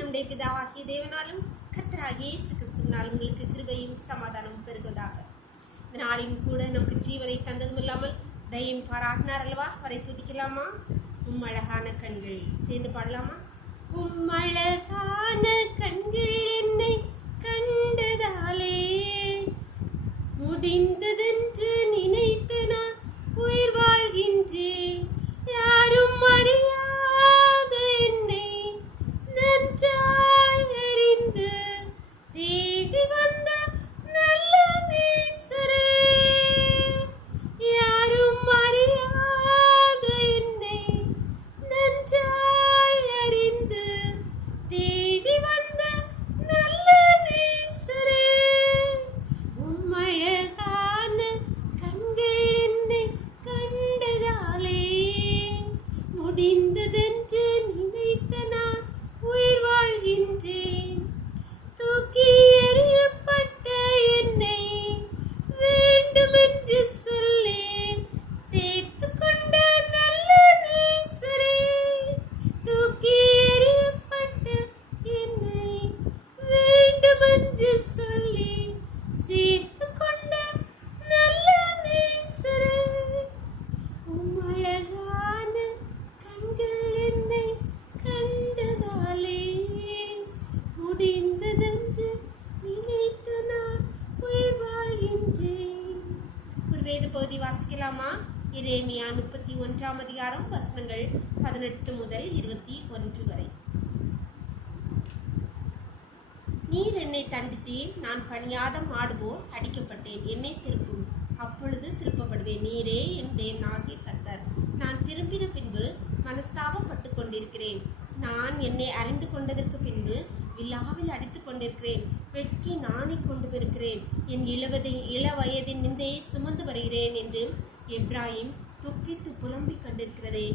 நம்முடைய பிதாவாகிய தேவனாலும் கர்த்தராகிய இயேசு கிறிஸ்துவினால் உங்களுக்கு கிருபையும் சமாதானம் பெருகுவதாக. இந்த நாளையும் கூட நமக்கு ஜீவனை தந்ததும் இல்லாமல் தயம் பாராட்டினார் அல்லவா? அவரை துதிக்கலாமா? அழகான கண்கள் சேர்ந்து பாடலாமா? அழகான கண்கள் என்னை கண்டதாலே முடிந்ததென்று நினைத்து நான் உயிர் வாழ்கின்றேன். யாரும் அறியாத என்னை நன்றாய் அறிந்து தேடி வந்த நல்ல நேசரே, யாரும் அறியாத என்னை நன்றாய் அறிந்து தேடி வந்த நல்ல நேசரே, அழகான கண்கள் என்னை கண்டதாலே முடிந்ததென்று நினைத்த நான் உயிர் வாழ்கின்றேன். தூக்கி எறியப்பட்ட என்னை வேண்டுமென்று சொல்லி சேர்த்து கொண்ட நல்ல நேசரே, தூக்கி எறியப்பட்ட என்னை வேண்டுமென்று சொல்லி சேர்த்து கொண்ட நல்ல நேசரே, அழகான கண்கள் என்னை கண்டதாலே முடிந்ததென்று நினைத்து நான் உயிர் வாழ்கின்றேன். ஒரு வேத பகுதி வாசிக்கலாமா? எரேமியா 31 அதிகாரம் வசனங்கள் 18 முதல் 21 வரை. நீர் என்னை தண்டித்தீர், நான் பணியாத மாடு போல் அடிக்கப்பட்டேன். என்னை திருப்பும், அப்பொழுது திருப்பப்படுவேன். நீரே என் தேவனாகிய கர்த்தர். நான் திரும்பின பின்பு மனஸ்தாபப்பட்டு கொண்டிருக்கிறேன். நான் என்னை அறிந்து கொண்டதற்கு பின்பு விழாவில் அடித்து கொண்டிருக்கிறேன். வெட்கி நாணி கொண்டு வருகிறேன். என் இள வயதின் நிந்தையை சுமந்து வருகிறேன் என்று எப்ராஹிம் துக்கித்து புலம்பிக் கொண்டிருக்கிறதே.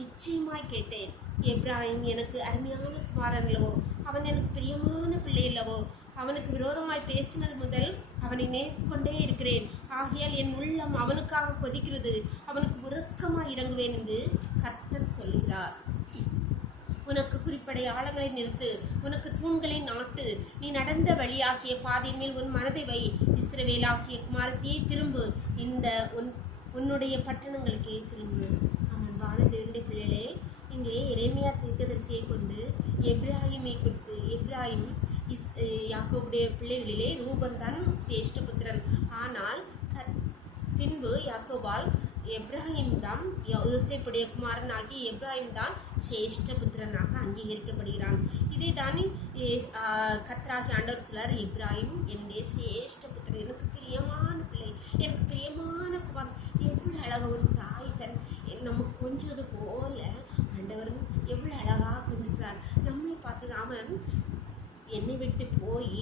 நிச்சயமாய் கேட்டேன். எப்ராஹிம் எனக்கு அருமையான குமாரன் அல்லவோ, அவன் எனக்கு பிரியமான பிள்ளை அல்லவோ. அவனுக்கு விரோதமாய் பேசினது முதல் அவனை நேர்த்து கொண்டே இருக்கிறேன். ஆகையால் என் உள்ளம் அவனுக்காக கொதிக்கிறது. அவனுக்கு உருக்கமாய் இறங்குவேன் என்று கர்த்தர் சொல்கிறார். உனக்கு குறிப்படையாளங்களை நிறுத்து, உனக்கு தூண்களை நாட்டு. நீ நடந்த வழியாகிய பாதையின் மேல் உன் மனதை வை. இஸ்ரவேலாகிய குமாரத்தியை திரும்பு, இந்த உன்னுடைய பட்டணங்களுக்கே திரும்பு. அன்பான தேவனுடைய பிள்ளைகளே, இங்கே எரேமியா தீர்க்கதரிசியை கொண்டு எப்ராஹிமை குறித்து, எப்ராஹிம் யாக்கோபுடைய பிள்ளைகளிலே ரூபன் தான் சிரேஷ்ட புத்திரன். ஆனால் பின்பு யாக்கோபால் எப்ராஹிம் தான் யோசேப்புடைய குமாரன் ஆகிய எப்ராஹிம் தான் சிரேஷ்ட புத்திரனாக அங்கீகரிக்கப்படுகிறான். இதை தானே கர்த்தராகிய ஆண்டவர் சொல்லார், எப்ராஹிம் என்னுடைய சிரேஷ்ட புத்திரன், எனக்கு பிரியமான பிள்ளை, எனக்கு பிரியமான குமாரன். எவ்வளோ அழகாக ஒரு தாய் தன் நம்ம கொஞ்சது போல ஆண்டவரும் எவ்வளோ அழகாக கொஞ்சிக்கிறார். நம்மளை பார்த்து அவன் என்னை விட்டு போய்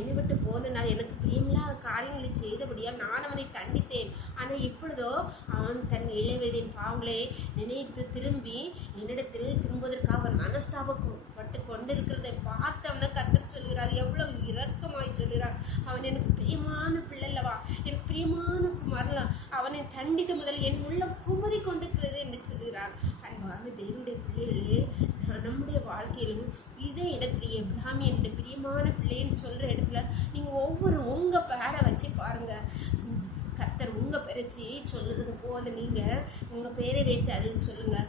என்னை விட்டு போனால் எனக்கு பிரியமில்லாத காரியங்களை செய்தபடியால் நான் அவனை தண்டித்தேன். ஆனால் இப்பொழுதோ அவன் தன் இளைவயதின் பாவங்களை நினைத்து திரும்பி என்னிடத்தில் திரும்புவதற்காக அவன் மனஸ்தாபப்பட்டு கொண்டிருக்கிறதை பார்த்தவன கர்த்தர் சொல்கிறார். எவ்வளவு இரக்கமாய் சொல்கிறார். அவன் எனக்கு பிரியமான பிள்ளைல்லவா, எனக்கு பிரியமான குமாரன், அவனை தண்டித்த முதல் என் உள்ள குமரி கொண்டிருக்கிறது என்று சொல்கிறார். அன்பான தேவனுடைய பிள்ளைகளே, நம்முடைய வாழ்க்கையிலும் இதே இடத்துல எப்ராஹிம் என்ற பிரியமான பிள்ளைன்னு சொல்கிற இடத்துல நீங்கள் ஒவ்வொரு உங்கள் பேரை வச்சு பாருங்கள். கர்த்தர் உங்கள் பேரச்சி சொல்லுறது போல் நீங்கள் உங்கள் பேரை வைத்து அதில் சொல்லுங்கள்.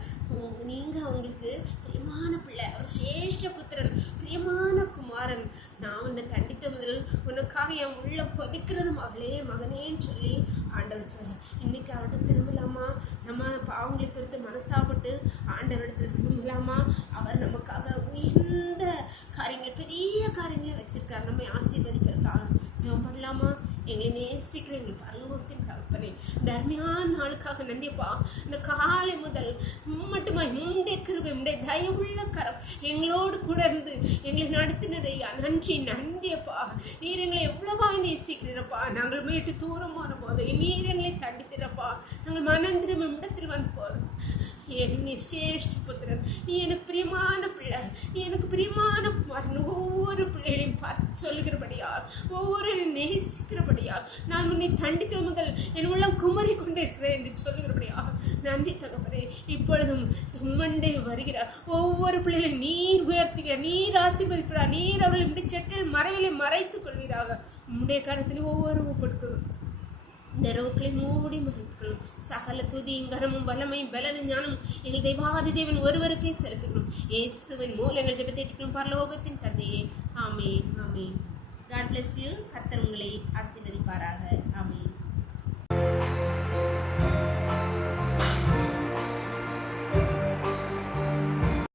நீங்கள் அவங்களுக்கு பிரியமான பிள்ளை, அவர் சிரேஷ்ட புத்திரன், பிரியமான குமாரன். நான் உன்னை தண்டித்த முதல் உனக்காக என் உள்ள கொதிக்கிறது மகளே மகனேன்னு சொல்லி ஆண்டவர் சொல்ல. இன்றைக்கி அவர்கிட்ட திரும்பலாமா? நம்ம பாவங்களுக்கு குறித்து மனஸ்தாபப்பட்டு ஆண்டவரிடத்தில் திரும்பலாமா? அவர் நமக்காக உயர்ந்த காரியங்களை, பெரிய காரியங்களை வச்சிருக்கார், நம்மை ஆசீர்வதிப்பிருக்காங்க. ஜெபம் பண்ணலாமா? எங்களை நேசிக்கிற எங்கள் பரலோகத்தின் தகப்பனே, இந்த அருமையான நாளுக்காக நன்றிப்பா. இந்த காலை முதல் மட்டுமா உம்முடைய கிருபை, உம்முடைய தயவுள்ள கரம் எங்களோடு கூட இருந்து எங்களை நடத்தினதை நன்றி நன்றியப்பா. நீர் எங்களை எவ்வளவா நேசிக்கிறப்பா. நாங்கள் வீட்டு தூரமான போது நீர் எங்களை தண்டித்திரப்பா. நாங்கள் மனந்திரம் இடத்தில் வந்து போதும். நீ சிரேஷ்ட புத்திரன், நீ எனக்கு பிரியமான பிள்ளை, நீ எனக்கு பிரியமான குமாரன். ஒவ்வொரு பிள்ளைகளையும் பார்த்து சொல்லுகிறபடியால், ஒவ்வொரு நேசிக்கிறபடியால், நான் உன்னை தண்டித்த முதல் என் உள்ளம் குமரி கொண்டு இருக்கிறேன் என்று சொல்லுகிறபடியால் நன்றி தகப்பனே. இப்பொழுதும் தும்மண்டே வருகிறார் ஒவ்வொரு பிள்ளைகளையும் நீர் உயர்த்துக, நீர் ஆசீர்வதிக்கிறார், நீர் அவர்களை இப்படி செட்டில் மறைவிலே மறைத்துக் கொள்வீராக. உம்முடைய கரத்தில் ஒவ்வொரு ஒப்படுக்கிறோம். இந்த ரோக்களை மூடி மறைத்துக்கொள்ளும். சகல துதியும் கரமும் வல்லமையும் பலனும் ஞானமும் எங்கள் தெய்வாதி தேவன் ஒருவருக்கே செலுத்துகிறோம். இயேசுவின் மூலம் எங்கள் ஜெபத்தை கேட்கும் பரலோகத்தின் தந்தையே. ஆமென், ஆமென். God bless you. கர்த்தர் உங்களை ஆசீர்வதிப்பாராக.